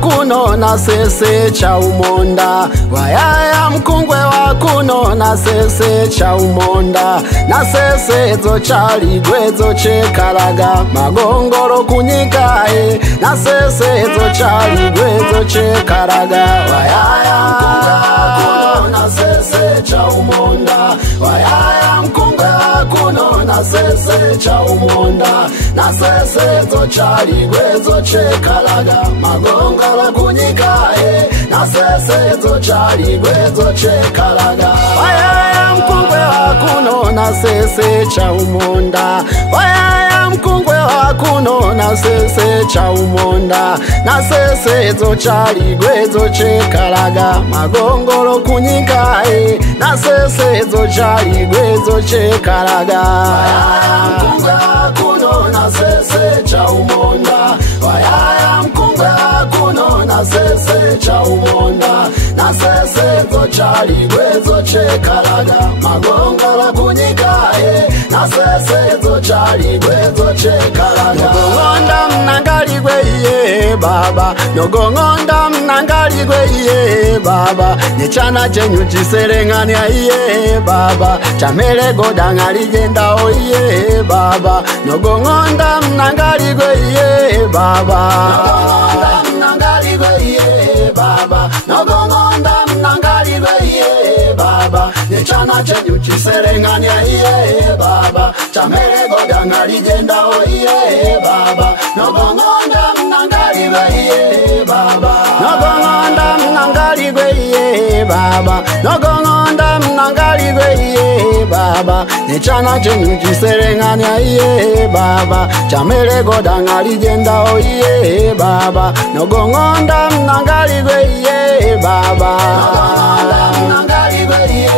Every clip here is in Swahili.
Kuno na sese cha umonda wayaya mkungwe wa kuno na sese cha umonda na sese zo chali gwezo chekalaga magongoro kunyikae na sese zo chali gwezo chekalaga wayaya mkungwe wa kuno na sese cha umonda wayaya mkungwe wa kuno na sese cha umonda na sese zo chali gwezo chekalaga magongoro kunyikae na sese zo chali gwezo chekalaga wayaya mkungwe wa kuno na sese cha umonda wayaya mkungwe wa kuno na sese cha umonda na sese zo chali gwezo chekalaga magongoro kunyikae na sese zo chali gwezo chekalaga wayaya mkungwe wa kuno na sese cha umonda wayaya mkungwe wa kuno na sese cha umonda na sese zo chali gwezo chekalaga magongoro kunyikae na sese zo chali gwezo chekalaga nogongonda mnangali gweye baba nogongonda mnangali gweye baba nechana chenyu chiserengania iye baba chamele godanga ligenda oye baba nogongonda mnangali gweye baba nogongonda mnangali gweye baba nogongonda mnangali gweye baba nechana chenyu chiserengania iye baba chamele godanga ligenda oye baba nogongonda mnangali gweye baba nogongonda mnangali gweye baba nogongonda mnangali gweye baba nechana chenyu chiserengania iye baba chamele godanga ligenda oye baba nogongonda mnangali gweye baba nogongonda mnangali gweye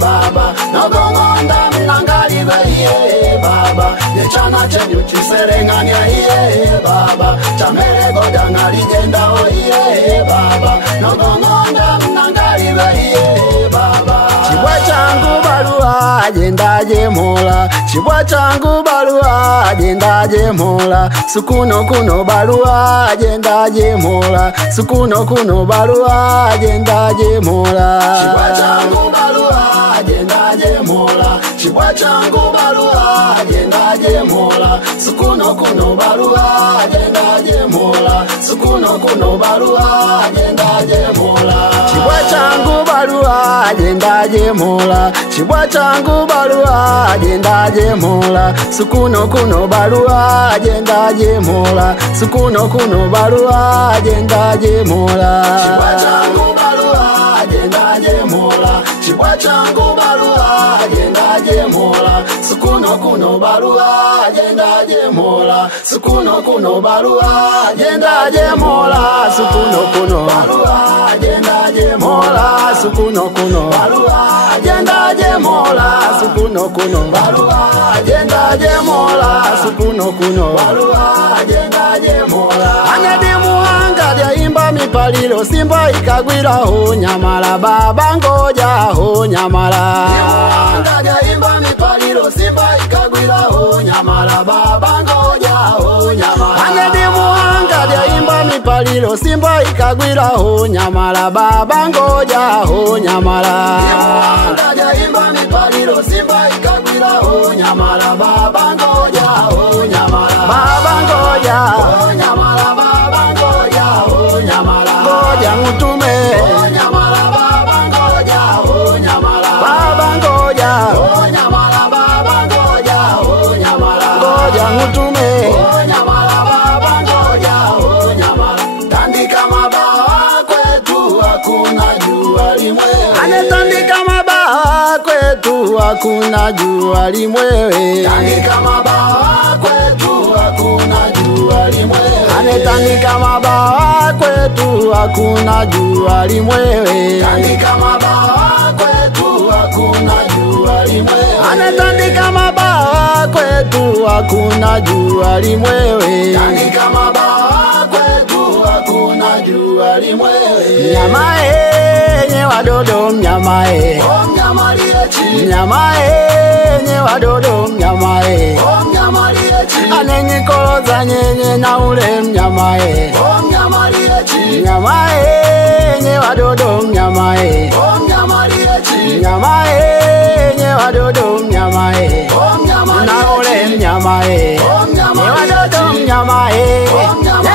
baba nogongonda mnangali gweye baba nechana chenyu chiserengania iye baba chamele godanga ligenda oye baba nogongonda mnangali gweye baba chibwa changu barua ajendaje mola chibwa changu barua ajendaje mola sukuno kuno barua ajendaje mola sukuno kuno barua ajendaje mola chibwa changu barua ajendaje mola chibwa changu barua ajendaje mola sukuno kuno barua ajendaje mola sukuno kuno barua ajendaje mola chibwa changu barua ajendaje mola chibwa changu barua ajendaje mola sukuno kuno barua ajendaje mola sukuno kuno barua ajendaje mola chibwa changu barua ajendaje mola chibwa changu barua ajendaje mola sukuno kuno barua ajendaje mola sukuno kuno barua ajendaje mola sukuno kuno barua ajendaje mola sukuno kuno barua ajendaje mola sukuno kuno barua ajendaje mola sukuno kuno barua ajendaje mola anedi muhanga dia imba mipalilo simba ikagwira ho nyamala baba ngoja ho nyamala muhanga dia imba mipalilo simba ikagwira ho nyamala baba ngoja ho nyamala anedi muhanga dia imba mipalilo simba ikagwira ho nyamala baba ngoja ho nyamala muhanga dia imba mipalilo simba ikagwira ho nyamala baba ngoja ho nyamala baba ngoja ho nyamala baba ngoja ho nyamala ngoja mutume ho nyamala baba ngoja ho nyamala baba ngoja ho nyamala baba ngoja ho nyamala ngoja mutume ho nyamala baba ngoja ho nyamala tandika mabawa kwetu hakuna jua limwewe anetandika mabawa kwetu hakuna jua limwewe tandika mabawa kwetu hakuna jua limwewe anetandika mabawa kwetu hakuna jua limwewe tandika mabawa kwetu hakuna jua jua limwewe. Anatandika mabawa kwetu hakuna jua limwewe. Tandika mabawa kwetu hakuna jua limwewe. Mnyama yenye wadodo mnyama oh mnyama liechi. Mnyama yenye wadodo mnyama oh mnyama liechi. Anengi koloza nyenye na ule mnyama oh mnyama liechi. Mnyama yenye wadodo mnyama oh mnyama liechi. Mnyama yenye wadodo mnyama oh mnyama na ule mnyama oh mnyama wadodo mnyama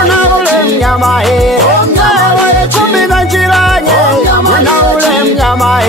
na ule mnyama kumbi na jiranye na ule mnyama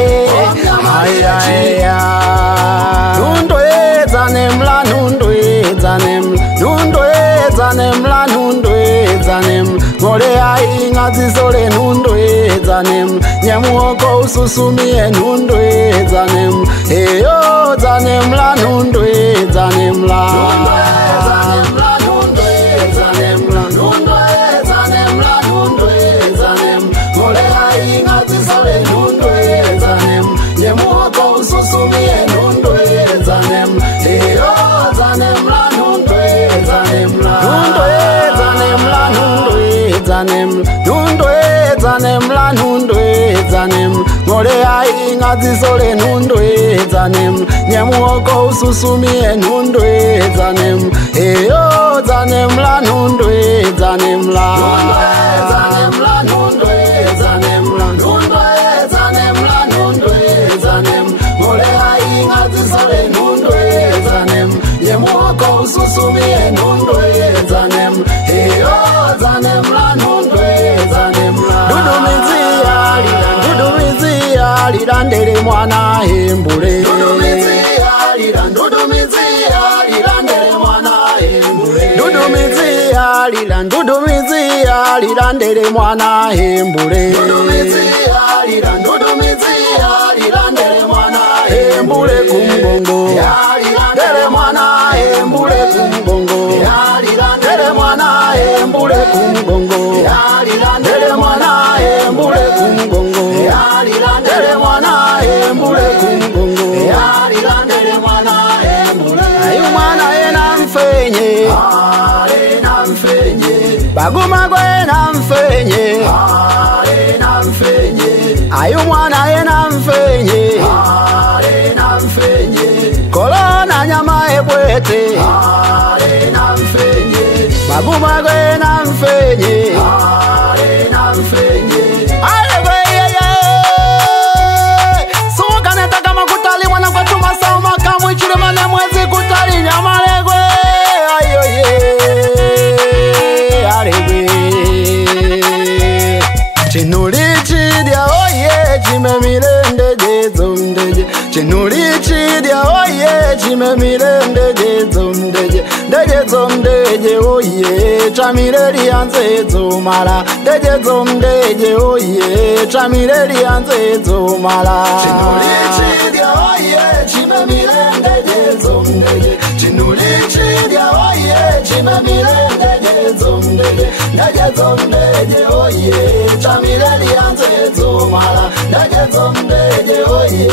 nundweza nemla nundweza nemla nundweza nemla nundweza nemla ngole ainga zisole nundweza nemla nyemuoko ususumie nundweza nemla eyo zanemla nundweza nemla nundweza nemla nundweza nemla nundweza nemla nundweza nemla ngole ainga zisole nundweza nemla nyemuoko ususumie nundweza nemla eyo zanemla nundweza nemla nundweza nemla nundweza nemla nundweza nemla nundweza nemla ngole ainga zisole nundweza nemla nyemuoko ususumie nundweza nemla eyo zanemla nundweza nemla nundweza nemla nundweza nemla nundweza nemla nundweza nemla ngole ainga zisole nundweza nemla nyemuoko ususumie nundweza nemla eyo zanemla nundweza nemla dudumizia lila dudumizia lila ndele mwana hembule dudumizia lila dudumizia lila ndele mwana hembule dudumizia lila dudumizia lila ndele mwana hembule dudumizia lila dudumizia lila ndele mwana hembule kumgongo ndele mwana hembule kumgongo ndele mwana hembule kumgongo ndele mwana hembule kumgongo ndele mwana hembule kumgongo ndele mwana hembule ayu mwana ena mfenye ena mfenye baguma gwe na mfenye ena mfenye ayu mwana ena mfenye ena mfenye kolona nyama ebwete ena mfenye baguma gwe na mfenye ena mfenye alegwe yeye suka netaka makutali mwana kwa tuma sauma kamwe chile mane mwezi kutali nyama legwe ayo ye alegwe chinuli chidia oye chime mirende jezo mdeje chinuli chidia oye chime mirende jezo mdeje ndejezo mdeje oye chamireli anzezo mala ndejezo mdeje oye chamireli anzezo mala chinuli chidia oye chime mirende jezo mdeje chinuli chidia oye chime mirende jezo mdeje ndejezo mdeje oye chamireli anzezo mala ndejezo mdeje oye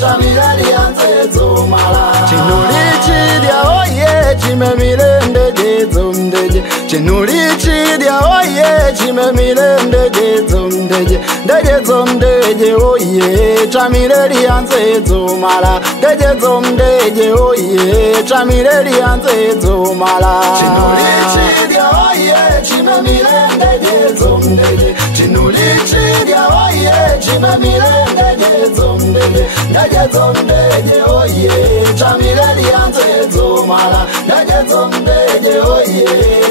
chamireli anzezo mala chinuli chidia oye chime mirende jezo mdeje chinuli chidia oye chime mirende jezo mdeje ndejezo mdeje oye chamireli anzezo mala ndejezo mdeje oye chamireli anzezo mala chinuli chidia oye chime mirende jezo mdeje chinuli chidia oye chime mirende jezo mdeje ndejezo mdeje oye chamireli anzezo mala ndejezo mdeje oye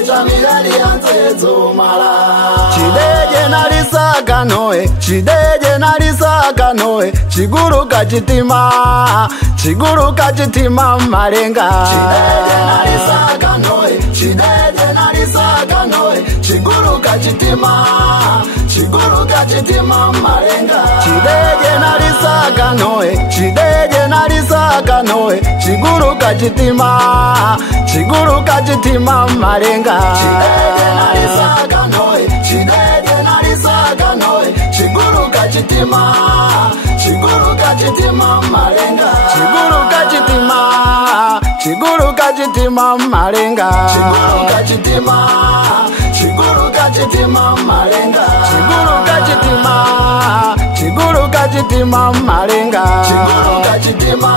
chamireli anzezo mala chideje nalisaka noe chideje nalisaka noe chiguruka chitima chiguruka chitima malenga chideje nalisaka noe chideje nalisaka noe chiguruka chitima chiguruka chitima malenga chideje nalisaka noe chideje nalisaka noe chiguruka chitima chiguruka chitima malenga chideje nalisaka noe chideje nalisaka noe chiguruka chitima chiguru kachitima malenga, chiguru kachitima, chiguru kachitima malenga, chiguru kachitima, chiguru kachitima malenga, chiguru kachitima, chiguru kachitima malenga, chiguru kachitima,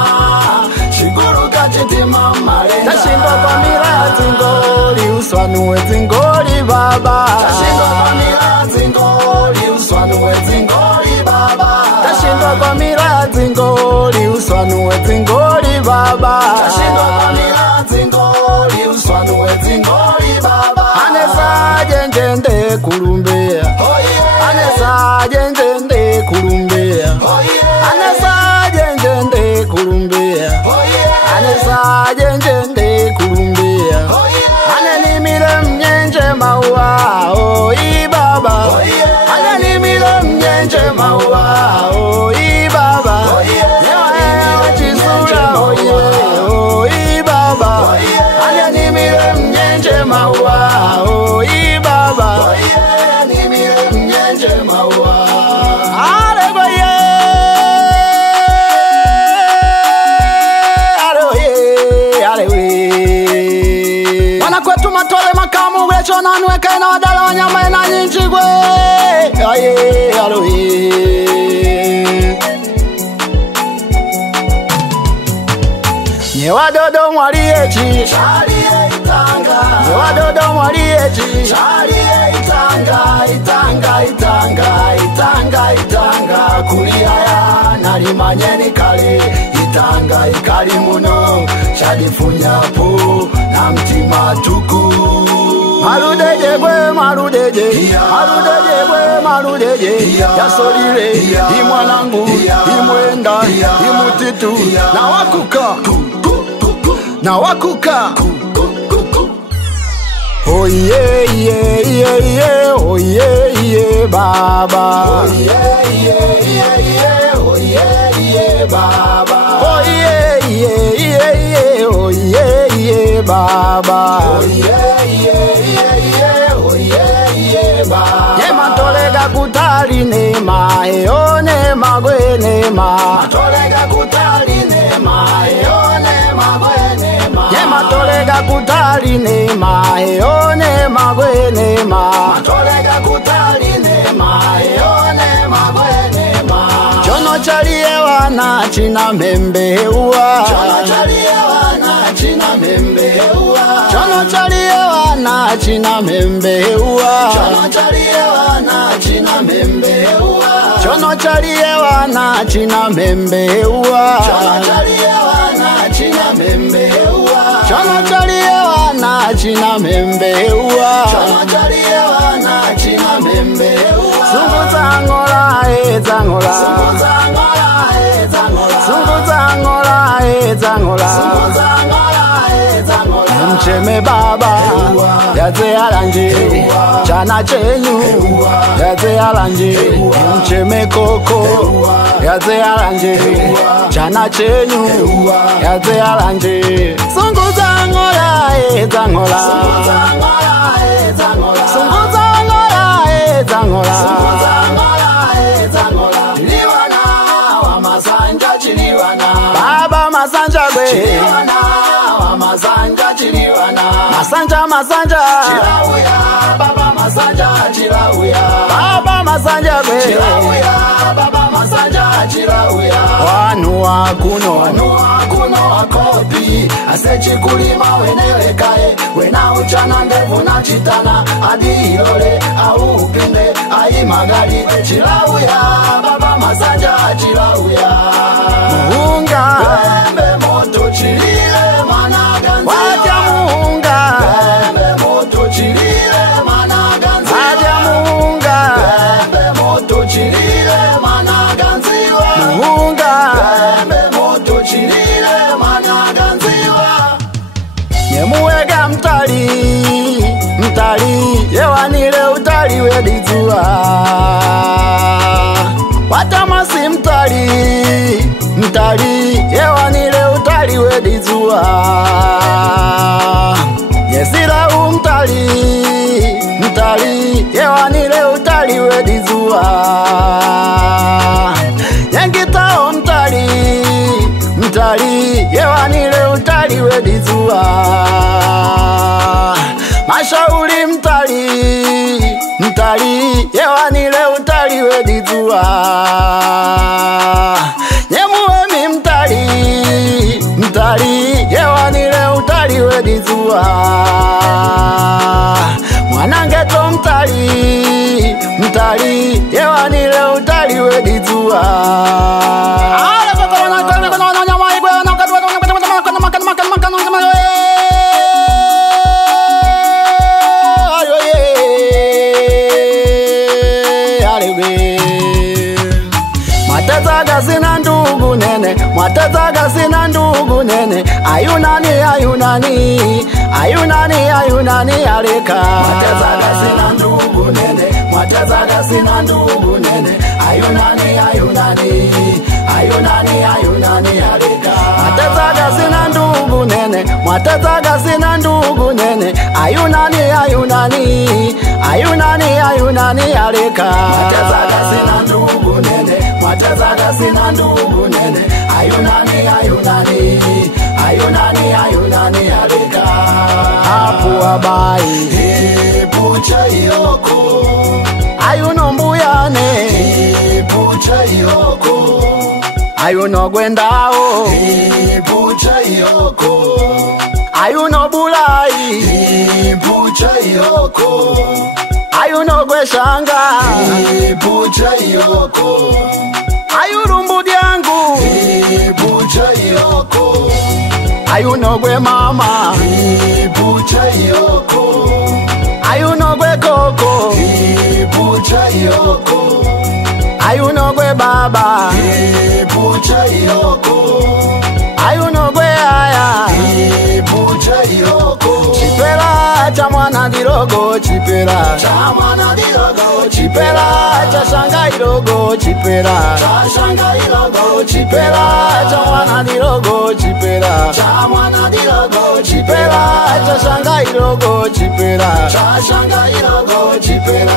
chiguru kachitima malenga. Tashindwa kwa mila zingoli, uswanuwe zingoli baba. Tashindwa kwa mila zingoli, uswanuwe zingoli baba. Tashindwa kwa mila zingoli, uswanuwe zingoli baba. Tashindwa kwa mila zingoli, uswanuwe zingoli baba. Anesa jenjende kulumbea, anesa jenjende kulumbea, anesa jenjende kulumbea, anesa jenjende kulumbea, ananimile mnyenje maua oi baba, ananimile mnyenje maua oi baba, yewa chisula oi baba, ananimile mnyenje maua oi baba, ananimile mnyenje maua. Kwetu matole makamu wecho na nweke na wadala wanyama na nyinchigwe. Aye, aloe. Nyewa dodo mwaliechi, shalie itanga. Nyewa dodo mwaliechi, shalie itanga, itanga, itanga, itanga, itanga. Kuliaya nalimanyeni kale, itanga ikali muno, shadifunyapo na mtima tuku. Marudeje gwe marudeje, marudeje gwe marudeje, yasolile imwanangu, imwenda, imutitu, na wakuka, na wakuka. Oh yeah yeah yeah yeah, oh yeah yeah baba, oh yeah yeah yeah yeah, oh yeah yeah baba, oh yeah yeah yeah yeah, oh yeah yeah baba, oh yeah yeah yeah yeah, oh yeah yeah baba. Ye matolega kutali nema, eone magwe nema, matolega kutali nema, eone magwe nema, ye matolega kutali nema, eone magwe nema, matolega kutali nema, eone magwe nema. Chono chalie wana china membeua, chono chalie wana china membeua, chono chalie wana china membeua, chono chalie wana china membeua, chono chalie wana china membeua, chono chalie wana china membeua, chono chalie wana china membeua, chono chalie wana china membeua. Sungu zangola zangola, sungu zangola zangola, sungu zangola zangola, sungu zangola zangola. Mcheme baba yaze alanje, chana chenyu yaze alanje, mcheme koko yaze alanje, chana chenyu yaze alanje. Sungu zangola zangola, sungu zangola zangola, sungu zangola zangola, sungu zangola zangola. Chiliwana wa masanja chiliwana, baba masanja gwe chiliwana wa masanja chiliwana, masanja masanja chilauya, baba masanja chilauya, baba masanja gwe chilauya, baba masanja chilauya. Wanu wakuno wakopi, asechi kulima wenewe kae, wena uchana ndevu na chitana, adi ilole au upinde, ai magari chilauya, baba masanja chilauya. Muunga bembe moto chilile managanzi, waja muunga bembe moto chilile managanzi, waja muunga bembe moto chilile managanzi, muunga bembe moto chilile managanzi. Nyemuwega mtali, mtali, yewanile utali wedizua, watamasi mtali, mtali, yewanile utali wedizua, yesila umtali, mtali, yewanile utali wedizua, yengita mtali yewanile utali wedizua mashauri mtali yewanile utali wedizua nyemuemi mtali yewanile utali wedizua mwanangeto mtali yewanile utali wedizua Mwatazaga sina ndugu nene ayunani aleka mwatazaga sina ndugu nene ayunani aleka mwatazaga sina ndugu nene ayunani aleka mwatazaga sina ndugu nene ayunani aleka hapu abai pucha yoko ayuno mbuyane pucha yoko ayuno gwendao pucha yoko ayuno bulai pucha yoko ayuno gweshanga pucha yoko ayurumbu dyangu pucha yoko ayuno gwe mama pucha yoko ayuno gwe koko pucha yoko ayuno gwe baba pucha yoko ayuno gwe aya pucha yoko chipera cha mwana dirogo chipera cha mwana dirogo chipera cha shanga irogo chipera cha shanga irogo chipera cha mwana dirogo chipera cha mwana dirogo chipera cha shanga irogo chipera cha shanga irogo chipera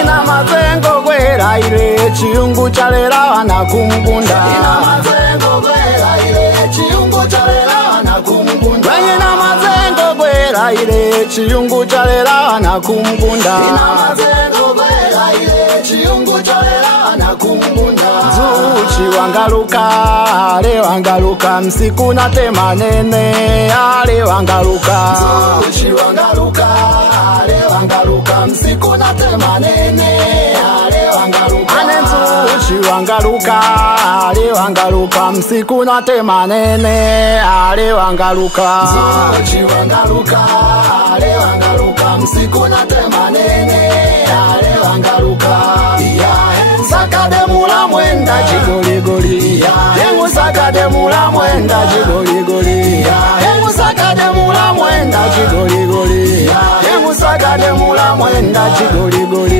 ina mazengo gwera ile chiungu chalera wana kumgunda ina mazengo gwera ile chiungu chalera wana kumgunda ina mazengo gwera ile chiungu chalera wana kumgunda ina mazengo gwera ile chiungu chalera wana kumgunda zuchi wangaluka msiku na tema nene ale wangaluka zuchi wangaluka msiku na tema nene ale wangaluka anenzuchi wangaluka msiku na tema nene ale wangaluka zuchi wangaluka msiku na tema nene ale wangaluka sakademula mwenda chigoligoli yengu sakademula mwenda chigoligoli yengu sakademula mwenda chigoligoli yengu sakademula mwenda chigoligoli